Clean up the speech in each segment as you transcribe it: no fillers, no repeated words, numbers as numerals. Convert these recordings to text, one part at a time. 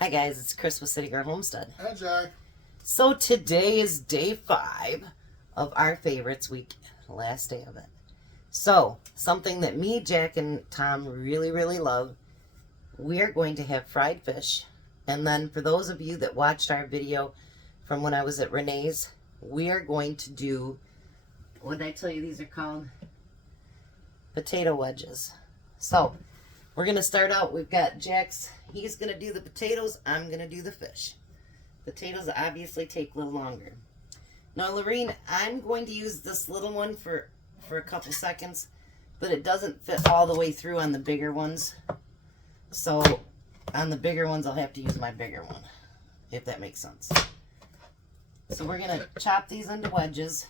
Hi guys, it's Chris with City Girl Homestead. Hi, Jack. So today is day 5 of our favorites week, last day of it. So, something that me, Jack, and Tom really love, we are going to have fried fish. And then for those of you that watched our video from when I was at Renee's, we are going to do, what did I tell you these are called? Potato wedges. So, we're going to start out, we've got Jack's, he's going to do the potatoes, I'm going to do the fish. Potatoes obviously take a little longer. Now, Lorene, I'm going to use this little one for a couple seconds, but it doesn't fit all the way through on the bigger ones. So, on the bigger ones, I'll have to use my bigger one, if that makes sense. So, we're going to chop these into wedges.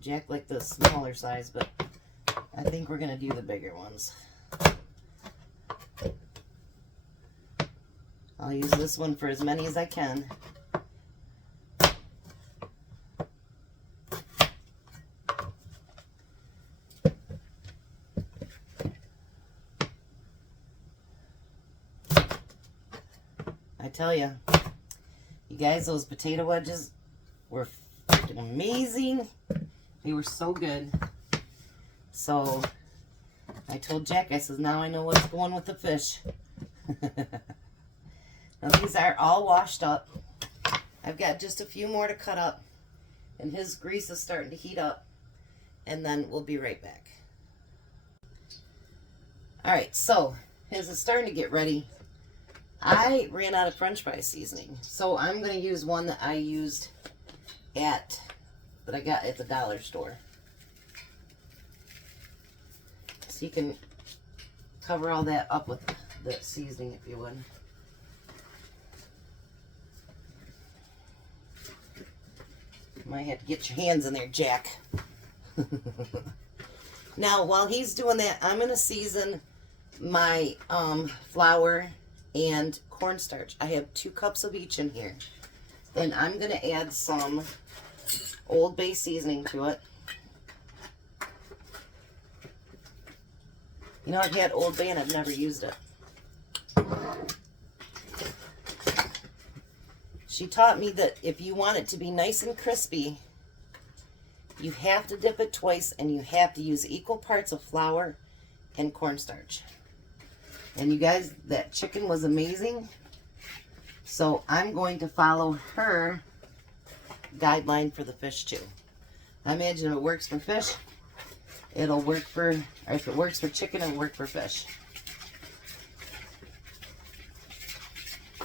Jack liked the smaller size, but I think we're going to do the bigger ones. I'll use this one for as many as I can. I tell you guys, those potato wedges were freaking amazing. They were so good. So I told Jack, I said, now I know what's going with the fish. Now these are all washed up. I've got just a few more to cut up, and his grease is starting to heat up, and then we'll be right back. Alright, so as it's starting to get ready, I ran out of French fry seasoning. So I'm going to use one that I used that I got at the dollar store. So you can cover all that up with the seasoning if you would. Might have to get your hands in there, Jack. Now, while he's doing that, I'm going to season my flour and cornstarch. I have 2 cups of each in here. Then I'm going to add some Old Bay seasoning to it. You know, I've had Old Bay and I've never used it. She taught me that if you want it to be nice and crispy, you have to dip it twice and you have to use equal parts of flour and cornstarch. And you guys, that chicken was amazing. So I'm going to follow her guideline for the fish too. I imagine if it works for fish, it'll work for, or if it works for chicken, it'll work for fish.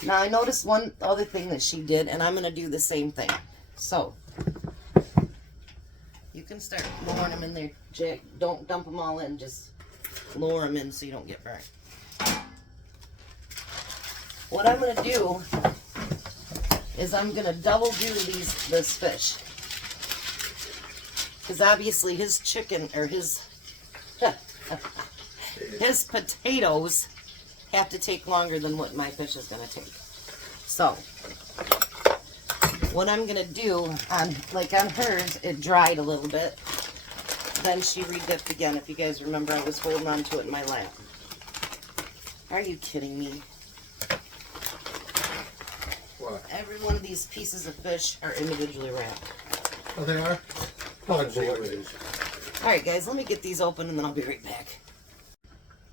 Now I noticed one other thing that she did, and I'm going to do the same thing. So, you can start lowering them in there, Jack. Don't dump them all in, just lower them in so you don't get burnt. What I'm going to do is I'm going to double do this fish. Because obviously his chicken, or his potatoes have to take longer than what my fish is going to take. So, what I'm going to do, like on hers, it dried a little bit. Then she re-dipped again. If you guys remember, I was holding on to it in my lap. Are you kidding me? What? Every one of these pieces of fish are individually wrapped. Oh, they are? Oh, geez. Alright guys, let me get these open and then I'll be right back.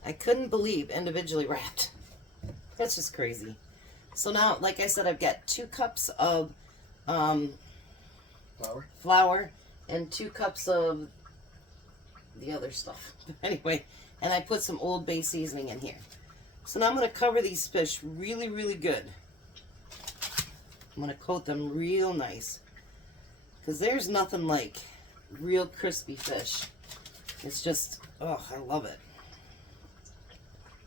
I couldn't believe individually wrapped. That's just crazy. So now, like I said, I've got 2 cups of flour and 2 cups of the other stuff. Anyway, and I put some Old Bay seasoning in here. So now I'm going to cover these fish really good. I'm going to coat them real nice. Because there's nothing like real crispy fish. It's just, oh, I love it.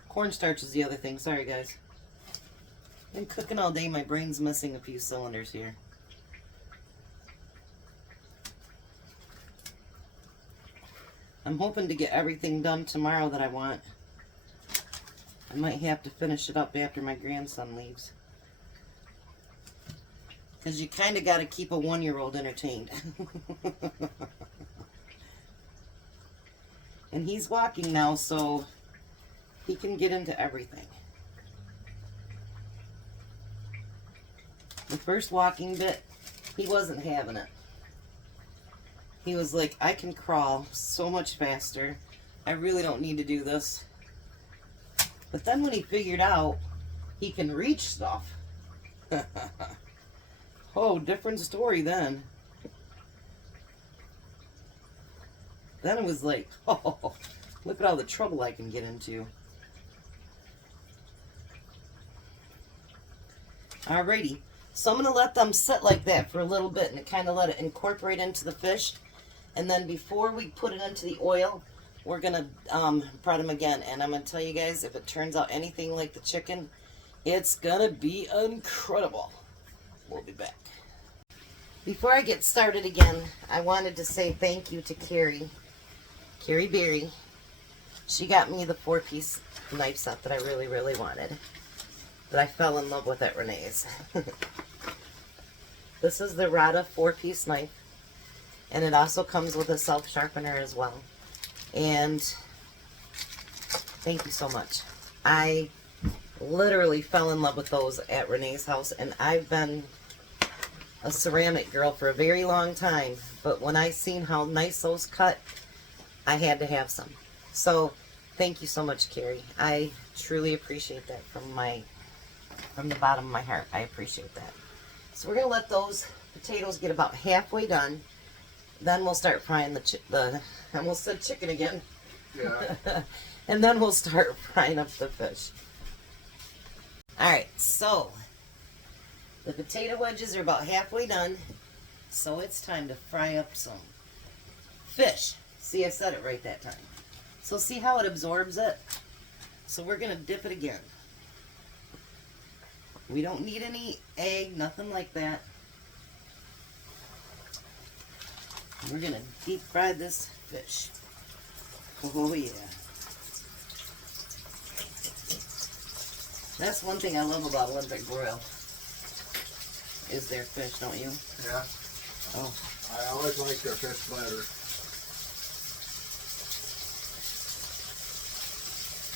Cornstarch is the other thing. Sorry, guys. Been cooking all day. My brain's missing a few cylinders here. I'm hoping to get everything done tomorrow that I want. I might have to finish it up after my grandson leaves. Because you kind of got to keep a 1-year-old entertained. And he's walking now, so He can get into everything. The first walking bit, he wasn't having it. He was like, I can crawl so much faster. I really don't need to do this. But then when he figured out he can reach stuff, oh, different story then. Then it was like, oh, look at all the trouble I can get into. Alrighty, so I'm going to let them sit like that for a little bit and kind of let it incorporate into the fish. And then before we put it into the oil, we're going to prep them again. And I'm going to tell you guys, if it turns out anything like the chicken, it's going to be incredible. We'll be back. Before I get started again, I wanted to say thank you to Carrie Berry. She got me the 4-piece knife set that I really, really wanted. That I fell in love with at Renee's. This is the Rada 4-piece knife. And it also comes with a self-sharpener as well. And thank you so much. I literally fell in love with those at Renee's house. And I've been a ceramic girl for a very long time. But when I seen how nice those cut, I had to have some. So thank you so much, Carrie. I truly appreciate that from the bottom of my heart. I appreciate that. So we're going to let those potatoes get about halfway done. Then we'll start frying I almost said chicken again. Yeah. And then we'll start frying up the fish. Alright, so the potato wedges are about halfway done. So it's time to fry up some fish. See, I said it right that time. So see how it absorbs it? So we're going to dip it again. We don't need any egg, nothing like that. We're going to deep fry this fish. Oh yeah. That's one thing I love about Olympic Broil, is their fish, don't you? Yeah. Oh. I always like their fish better.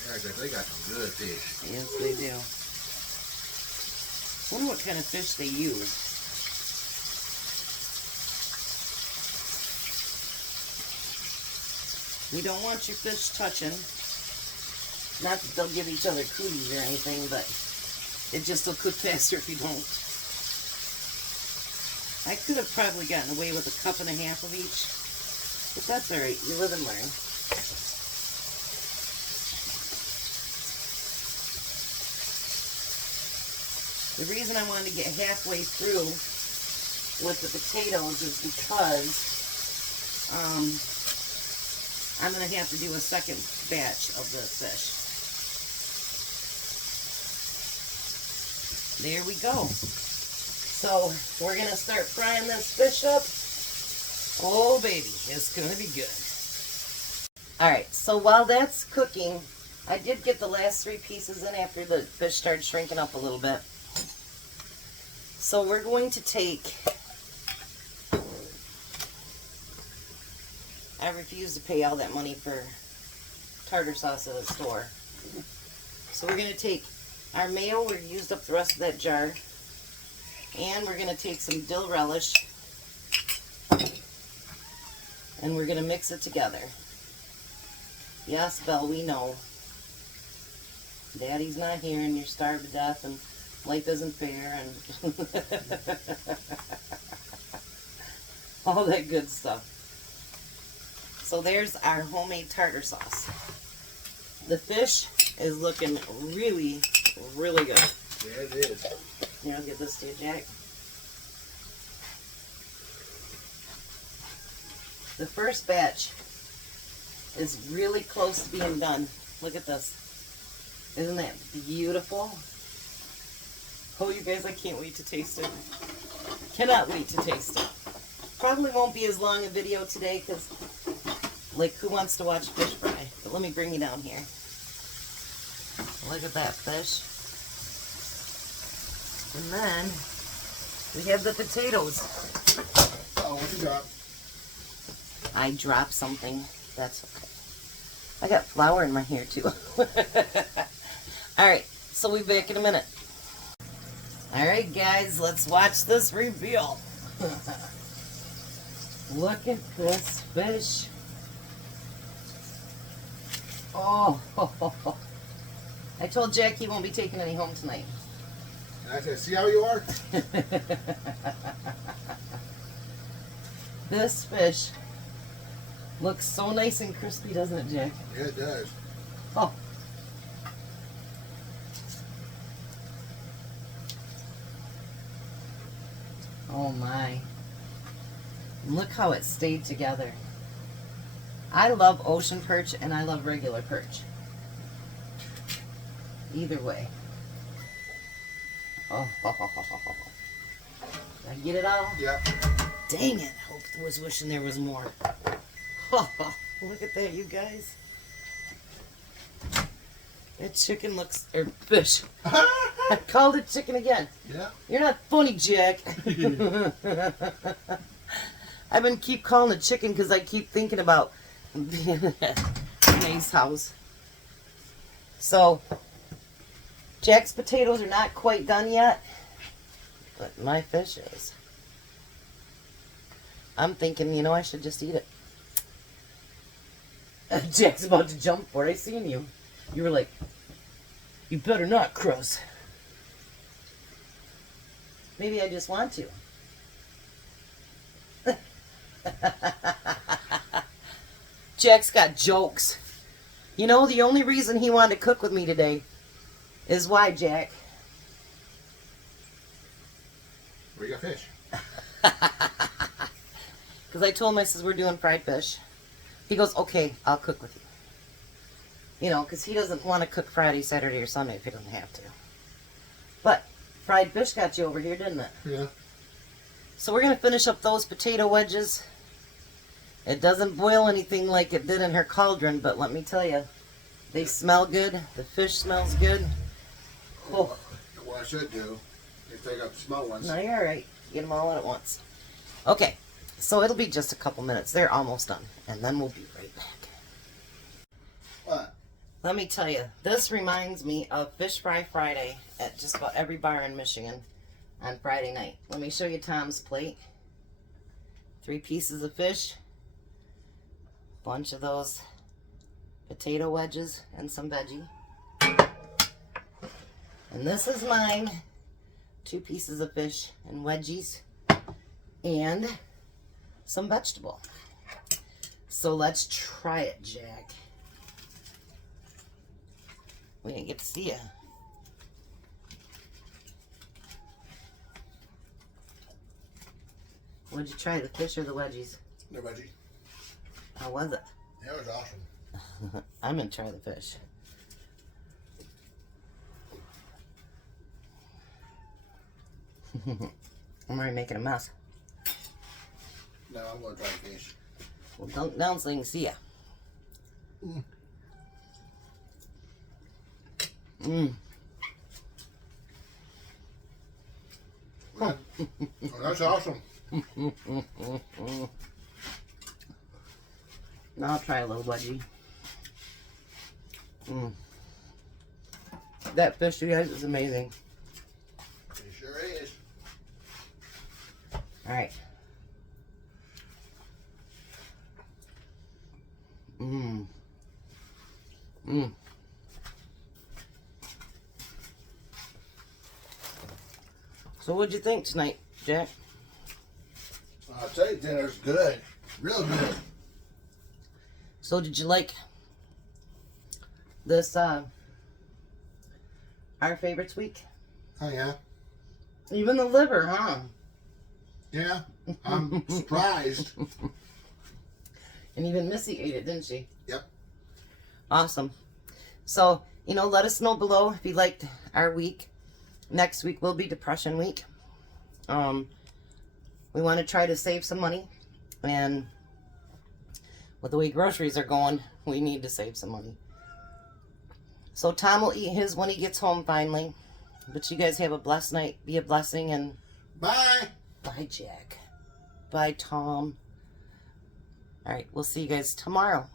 Yeah, they got some good fish. Yes, they do. I wonder what kind of fish they use. You don't want your fish touching. Not that they'll give each other cooties or anything, but it just will cook faster if you don't. I could have probably gotten away with 1.5 cups of each, but that's alright. You live and learn. The reason I wanted to get halfway through with the potatoes is because I'm going to have to do a second batch of the fish. There we go. So we're going to start frying this fish up. Oh baby, it's going to be good. Alright, so while that's cooking, I did get the last 3 pieces in after the fish started shrinking up a little bit. So we're going to take, I refuse to pay all that money for tartar sauce at a store. So we're going to take our mayo, we used up the rest of that jar, and we're going to take some dill relish, and we're going to mix it together. Yes, Belle, we know. Daddy's not here and you're starved to death and life isn't fair and all that good stuff. So there's our homemade tartar sauce. The fish is looking really, really good. Yeah, it is. Here, I'll get this to you, Jack. The first batch is really close to being done. Look at this. Isn't that beautiful? Oh, you guys, I can't wait to taste it. Cannot wait to taste it. Probably won't be as long a video today because, like, who wants to watch fish fry? But let me bring you down here. Look at that fish. And then we have the potatoes. Oh, what you got? I dropped something. That's okay. I got flour in my hair too. Alright, so we'll be back in a minute. Alright guys, let's watch this reveal. Look at this fish. Oh, I told Jack he won't be taking any home tonight. And I said, see how you are? This fish looks so nice and crispy, doesn't it, Jack? Yeah, it does. Oh. Oh my. Look how it stayed together. I love ocean perch and I love regular perch. Either way. Oh. Did I get it all? Yeah. Dang it. I was wishing there was more. Look at that, you guys. That chicken looks, or fish. I called it chicken again. Yeah. You're not funny, Jack. I've been keep calling it chicken because I keep thinking about being at May's house. So, Jack's potatoes are not quite done yet, but my fish is. I'm thinking, you know, I should just eat it. Jack's about to jump for it. I seen you. You were like, you better not, Cruz. Maybe I just want to. Jack's got jokes. You know, the only reason he wanted to cook with me today is why, Jack? Where you got fish? Because I told him, I says, we're doing fried fish. He goes, okay, I'll cook with you. You know, because he doesn't want to cook Friday, Saturday, or Sunday if he doesn't have to. But fried fish got you over here, didn't it? Yeah. So we're going to finish up those potato wedges. It doesn't boil anything like it did in her cauldron, but let me tell you, they smell good. The fish smells good. Oh. What I should do is take out the small ones. No, you're all right. Get them all out at once. Okay, so it'll be just a couple minutes. They're almost done, and then we'll be right back. What? Let me tell you, this reminds me of Fish Fry Friday at just about every bar in Michigan on Friday night. Let me show you Tom's plate. 3 pieces of fish, bunch of those potato wedges, and some veggie. And this is mine. 2 pieces of fish and wedgies, and some vegetable. So let's try it, Jack. We didn't get to see ya. What'd you try, the fish or the wedgies? The veggie. How was it? That was awesome. I'm gonna try the fish. I'm already making a mess. No, I'm going to try the fish. Well, dunk down so you can see ya. Oh, that's awesome. Now I'll try a little wedgie. That fish, you guys, is amazing. It sure is. Alright. So what'd you think tonight, Jack? I'll tell you, dinner's good. Real good. So did you like this, our favorites week? Oh, yeah. Even the liver, huh? Yeah. I'm surprised. And even Missy ate it, didn't she? Yep. Awesome. So, you know, let us know below if you liked our week. Next week will be Depression Week. We want to try to save some money. And with the way groceries are going, we need to save some money. So Tom will eat his when he gets home finally. But you guys have a blessed night. Be a blessing, and Bye. bye, Jack. Bye, Tom. All right, we'll see you guys tomorrow.